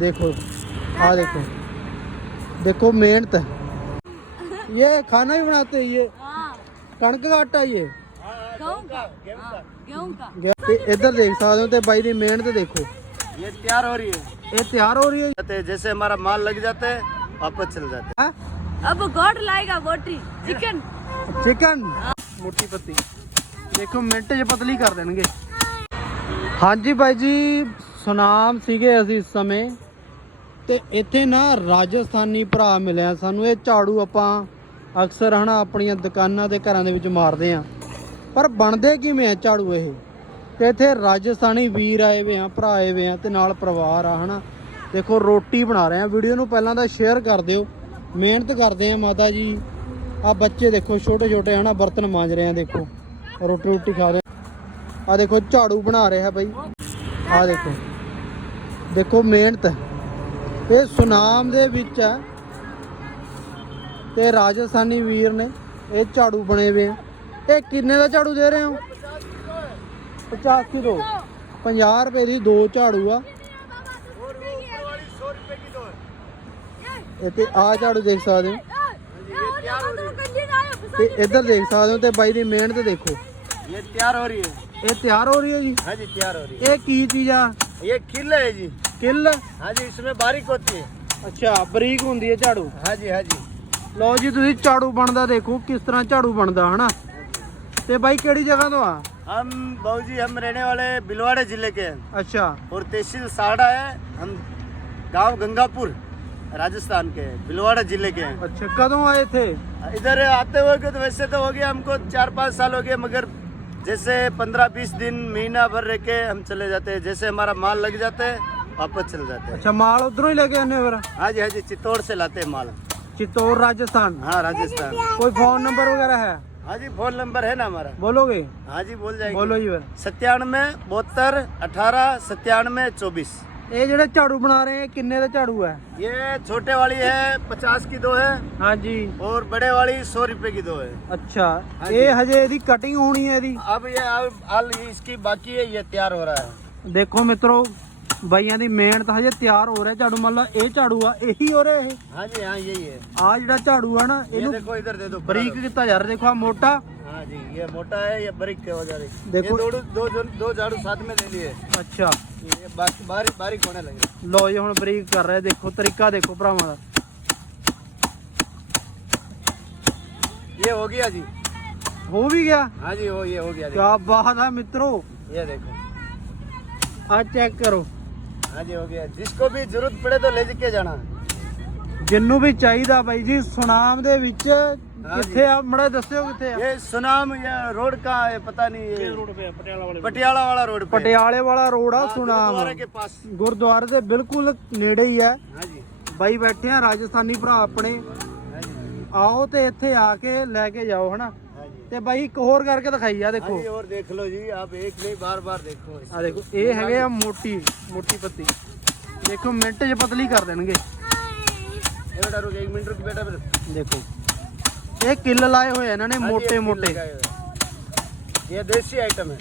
देखो हाँ देखो देखो मेहनत है ये खाना भी बनाते हैं ये कणक का आटा ये इधर देख सकते हो तो भाई की मेहनत देखो ये तैयार हो रही है ये तैयार हो रही है जैसे हमारा माल लग जाते है वापस चल जाते है अब गोड लाएगा बोटी चिकन चिकन मोटी पत्ती देखो मिनट च पतली कर देंगे हाँ जी भाई जी ਸੁਨਾਮ ਸੀਗੇ ਅਸੀਂ ਸਮੇ ਤੇ ਇੱਥੇ ਨਾ ਰਾਜਸਥਾਨੀ ਭਰਾ ਮਿਲਿਆ ਸਾਨੂੰ ਇਹ ਝਾੜੂ ਆਪਾਂ ਅਕਸਰ ਹਨਾ ਆਪਣੀਆਂ ਦੁਕਾਨਾਂ ਦੇ ਘਰਾਂ ਦੇ ਵਿੱਚ ਮਾਰਦੇ ਆ ਪਰ ਬਣਦੇ ਕਿਵੇਂ ਆ ਝਾੜੂ ਇਹ ਤੇ ਇੱਥੇ ਰਾਜਸਥਾਨੀ ਵੀਰ ਆਏ ਵੇ ਆ ਭਰਾ ਆਏ ਵੇ ਆ ਤੇ ਨਾਲ ਪਰਿਵਾਰ ਆ ਹਨਾ ਦੇਖੋ ਰੋਟੀ ਬਣਾ ਰਹੇ ਆ ਵੀਡੀਓ ਨੂੰ ਪਹਿਲਾਂ ਤਾਂ ਸ਼ੇਅਰ ਕਰ ਦਿਓ ਮਿਹਨਤ ਕਰਦੇ ਆ ਮਾਤਾ ਜੀ ਆ ਬੱਚੇ ਦੇਖੋ ਛੋਟੇ ਛੋਟੇ ਹਨਾ ਬਰਤਨ ਮਾਂਜ ਰਹੇ ਆ ਦੇਖੋ ਰੋਟੀ ਰੋਟੀ ਖਾ ਰਹੇ ਆ ਦੇਖੋ ਝਾੜੂ ਬਣਾ ਰਿਹਾ ਭਾਈ ਆ ਦੇਖੋ ਦੇਖੋ ਮਿਹਨਤ ਇਹ ਸੁਨਾਮ ਦੇ ਵਿੱਚ ਹੈ ਤੇ ਰਾਜਸਥਾਨੀ ਵੀਰ ਨੇ ਇਹ ਝਾੜੂ ਬਣੇ ਵੇ ਇਹ ਕਿੰਨੇ ਦਾ ਝਾੜੂ ਦੇ ਰਹੇ ਹੋ 50 ਕਿਲੋ 50 ਰੁਪਏ ਦੀ ਦੋ ਝਾੜੂ ਆ ਇਹ ਤੇ ਆ ਝਾੜੂ ਦੇਖ ਸਕਦੇ ਹੋ ਇੱਧਰ ਦੇਖ ਸਕਦੇ ਹੋ ਤੇ ਬਾਈ ਦੀ ਮਿਹਨਤ ਦੇਖੋ ਇਹ ਤਿਆਰ ਹੋ ਰਹੀ ਹੈ ਇਹ ਤਿਆਰ ਹੋ ਰਹੀ ਹੈ ਜੀ ਹਾਂਜੀ ਤਿਆਰ ਹੋ ਰਹੀ ਹੈ ਇਹ ਕੀ ਚੀਜ਼ ਆ ये किल है जी किल हाँ जी इसमें बारीक होती है अच्छा बारीक होती है झाड़ू हाँ जी हाँ जी लो जी तुम झाड़ू बनता देखो किस तरह झाड़ू बनता है ना ते भाई केड़ी जगह तो आ हम बहू जी हम रहने वाले बिलवाड़े जिले के हैं अच्छा और तहसील साड़ा है हम गांव गंगापुर राजस्थान के बिलवाड़ा जिले के हैं अच्छा कदों आए थे इधर आते हुए तो वैसे तो हो गया हमको चार पाँच साल हो गया मगर जैसे पंद्रह बीस दिन महीना भर रह के हम चले जाते हैं जैसे हमारा माल लग जाते, जाते है वापस चले जाते हैं अच्छा माल उधर ही लगे हाँ जी हाँ जी चित्तौड़ से लाते हैं माल चित्तौड़ राजस्थान हाँ राजस्थान कोई फोन नंबर वगैरह है हाँ जी फोन नंबर है ना हमारा बोलोगे हाँ जी बोल जाएंगे बोलो जी सत्यानवे बहत्तर अठारह सत्यानवे चौबीस ਇਹ ਜਿਹੜੇ ਝਾੜੂ ਬਣਾ ਰਹੇ ਆ ਕਿੰਨੇ ਦਾ ਝਾੜੂ ਹੈ ਇਹ ਛੋਟੇ ਵਾਲੀ ਹੈ 50 ਕੀ ਦੋ ਹੈ ਹਾਂਜੀ ਔਰ ਬੜੇ ਵਾਲੀ 100 ਰੁਪਏ ਕੀ ਦੋ ਹੈ ਅੱਛਾ ਇਹ ਹਜੇ ਇਹਦੀ ਕਟਿੰਗ ਹੋਣੀ ਹੈ ਇਹਦੀ ਅਬ ਇਹ ਹਲ ਇਸकी ਬਾਕੀ ਹੈ ਇਹ ਤਿਆਰ ਹੋ ਰਹਾ ਹੈ ਦੇਖੋ ਮਿੱਤਰੋ ਬਾਈਆਂ ਦੀ ਮਿਹਨਤ ਹਜੇ ਤਿਆਰ ਹੋ ਰਿਹਾ ਝਾੜੂ ਮੰਨ ਲਾ ਇਹ ਝਾੜੂ ਆ ਇਹੀ ਹੋ ਰਿਹਾ ਇਹ ਹਾਂਜੀ ਹਾਂ ਇਹੀ ਹੈ ਆ ਜਿਹੜਾ ਝਾੜੂ ਆ ਨਾ ਇਹਨੂੰ ਦੇਖੋ ਇਧਰ ਦੇ ਦੋ ਬਰੀਕ ਕੀਤਾ ਜਾ ਰਿਹਾ ਦੇਖੋ ਆ ਮੋਟਾ ਹਾਂਜੀ ਇਹ ਮੋਟਾ ਹੈ ਇਹ ਬਰੀਕ ਹੋ ਜਾ ਰਿਹਾ ਦੇਖੋ ਦੋ ਦੋ ਝਾੜੂ ਸਾਥ ਮੇ ਲੈ ਲਿਏ ਅੱਛਾ ਲੋ ਜੀ ਹੁਣ ਬਰੀਕ ਕਰ ਰਿਹਾ ਦੇਖੋ ਤਰੀਕਾ ਦੇਖੋ ਭਰਾਵਾਂ ਦਾ ਇਹ ਹੋ ਗਿਆ ਜੀ ਹੋ ਵੀ ਗਿਆ ਹਾਂ ਜੀ ਹੋ ਇਹ ਹੋ ਗਿਆ ਕੀ ਬਾਤ ਆ ਮਿੱਤਰੋ ਇਹ ਦੇਖੋ ਆ ਚੈੱਕ ਕਰੋ ਹਾਂ ਜੀ ਹੋ ਗਿਆ ਜਿਸ ਕੋ ਵੀ ਜ਼ਰੂਰਤ ਪੜੇ ਤਾਂ ਲੈ ਜਿੱਕੇ ਜਾਣਾ ਜਿੰਨੂੰ ਵੀ ਚਾਹੀਦਾ ਬਾਈ ਜੀ ਸੁਨਾਮ ਦੇ ਵਿੱਚ ਕਿੱਥੇ ਆ ਮੜਾ ਦੱਸਿਓ ਕਿੱਥੇ ਆ ਇਹ ਸੁਨਾਮ ਯਾ ਰੋਡ ਕਾ ਹੈ ਪਤਾ ਨਹੀਂ ਇਹ ਰੋਡ ਤੇ ਪਟਿਆਲਾ ਵਾਲੇ ਪਟਿਆਲਾ ਵਾਲਾ ਰੋਡ ਪਟਿਆਲੇ ਵਾਲਾ ਰੋਡ ਆ ਸੁਨਾਮ ਗੁਰਦੁਆਰੇ ਦੇ ਬਿਲਕੁਲ ਨੇੜੇ ਹੀ ਹੈ ਬਾਈ ਬੈਠੇ ਆ ਰਾਜਸਥਾਨੀ ਭਰਾ ਆਪਣੇ ਆਓ ਤੇ ਇੱਥੇ ਆ ਕੇ ਲੈ ਕੇ ਜਾਓ ਹਨਾ ਤੇ ਬਾਈ ਇੱਕ ਹੋਰ ਕਰਕੇ ਦਿਖਾਈ ਆ ਦੇਖੋ ਹੋਰ ਦੇਖ ਲਓ ਜੀ ਆਪ ਇੱਕ ਨਹੀਂ ਬਾਰ-ਬਾਰ ਦੇਖੋ ਆ ਦੇਖੋ ਇਹ ਹੈਗੇ ਆ ਮੋਟੀ ਮੋਟੀ ਪੱਤੀ ਦੇਖੋ ਮਿੰਟ 'ਚ ਪਤਲੀ ਕਰ ਦੇਣਗੇ ਇਹ ਬੇਟਾ ਰੁਕ ਇੱਕ ਮਿੰਟ ਰੁਕ ਬੇਟਾ ਫਿਰ ਦੇਖੋ ਇਹ ਕਿੱਲ ਲਾਏ ਹੋਏ ਇਹਨਾਂ ਨੇ ਮੋٹے ਮੋٹے ਇਹ ਦੇਸੀ ਆਈਟਮ ਹੈ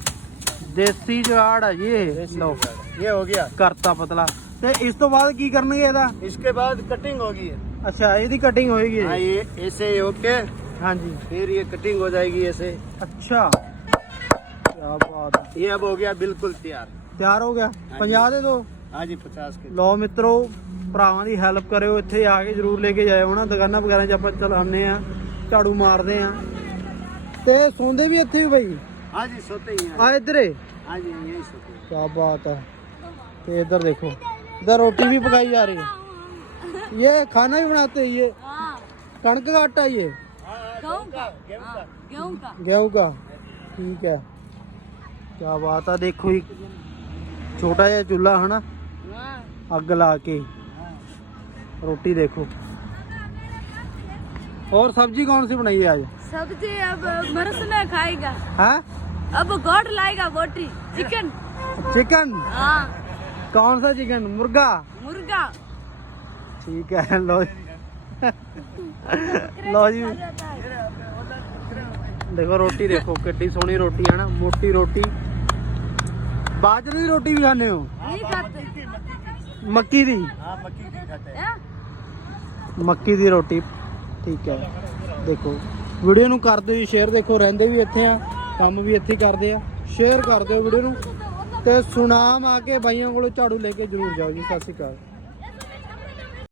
ਦੇਸੀ ਜਵਾੜ ਹੈ ਇਹ ਲੋ ਇਹ ਹੋ ਗਿਆ ਕਰਤਾ ਪਤਲਾ ਤੇ ਇਸ ਤੋਂ ਬਾਅਦ ਕੀ ਕਰਨਗੇ ਇਹਦਾ ਇਸਕੇ ਬਾਅਦ ਕਟਿੰਗ ਹੋ ਗਈ ਹੈ ਅੱਛਾ ਇਹਦੀ ਕਟਿੰਗ ਹੋਏਗੀ ਹਾਂ ਇਹ ਇਸੇ ਓਕੇ ਹਾਂਜੀ ਫਿਰ ਇਹ ਕਟਿੰਗ ਹੋ ਜਾਏਗੀ ਐਸੇ ਅੱਛਾ ਕੀ ਬਾਤ ਇਹ ਅਬ ਹੋ ਗਿਆ ਬਿਲਕੁਲ ਤਿਆਰ ਤਿਆਰ ਹੋ ਗਿਆ 50 ਦੇ ਦੋ ਹਾਂਜੀ 50 ਕੇ ਲੋ ਮਿੱਤਰੋ ਭਰਾਵਾਂ ਦੀ ਹੈਲਪ ਕਰਿਓ ਇੱਥੇ ਆ ਕੇ ਜਰੂਰ ਲੈ ਕੇ ਜਾਇਓ ਨਾ ਦੁਕਾਨਾਂ ਵਗੈਰਾ 'ਚ ਆਪਾਂ ਚਲਾਉਂਦੇ ਆ ਝਾੜੂ ਮਾਰਦੇ ਆ ਤੇ ਸੌਂਦੇ ਵੀ ਇੱਥੇ ਹੀ ਬਈ ਹਾਂਜੀ ਸੌਂਦੇ ਹੀ ਆ ਆ ਇਧਰੇ ਹਾਂਜੀ ਇਹੀ ਸੌਂਦੇ ਕੀ ਬਾਤ ਆ ਤੇ ਇਧਰ ਦੇਖੋ ਇਧਰ ਰੋਟੀ ਵੀ ਪਕਾਈ ਜਾ ਰਹੀ ਹੈ ਇਹ ਖਾਣਾ ਵੀ ਬਣਾਤੇ ਹੀ ਇਹ ਹਾਂ ਕਣਕ ਦਾ ਆਟਾ ਹੀ ਹੈ ਹਾਂ ਗੇਹੂ ਦਾ ਗੇਹੂ ਦਾ ਠੀਕ ਹੈ ਕੀ ਬਾਤ ਆ ਦੇਖੋ ਇੱਕ ਛੋਟਾ ਜਿਹਾ ਚੁੱਲਾ ਹਨਾ ਅੱਗ ਲਾ ਕੇ ਰੋਟੀ ਦੇਖੋ और सब्जी कौन सी बनाई है आज सब्जी अब मरस में खाएगा है अब गोट लाएगा बोटी चिकन चिकन हाँ। कौन सा चिकन मुर्गा मुर्गा ठीक है लो जी लो जी देखो रोटी देखो कितनी सोनी रोटी है ना मोटी रोटी बाजरे की रोटी भी खाने हो नहीं खाते मक्की दी मक्की दी रोटी ਠੀਕ ਹੈ ਦੇਖੋ ਵੀਡੀਓ ਨੂੰ ਕਰਦੇ ਹੋ ਸ਼ੇਅਰ ਦੇਖੋ ਰਹਿੰਦੇ ਵੀ ਇੱਥੇ ਆ ਕੰਮ ਵੀ ਇੱਥੇ ਕਰਦੇ ਆ ਸ਼ੇਅਰ ਕਰ ਦਿਓ ਵੀਡੀਓ ਨੂੰ ਤੇ ਸੁਨਾਮ ਆ ਕੇ ਬਾਈਆਂ ਕੋਲੋਂ ਝਾੜੂ ਲੈ ਕੇ ਜਰੂਰ ਜਾਓ ਜੀ ਸਤਿ ਸ਼੍ਰੀ ਅਕਾਲ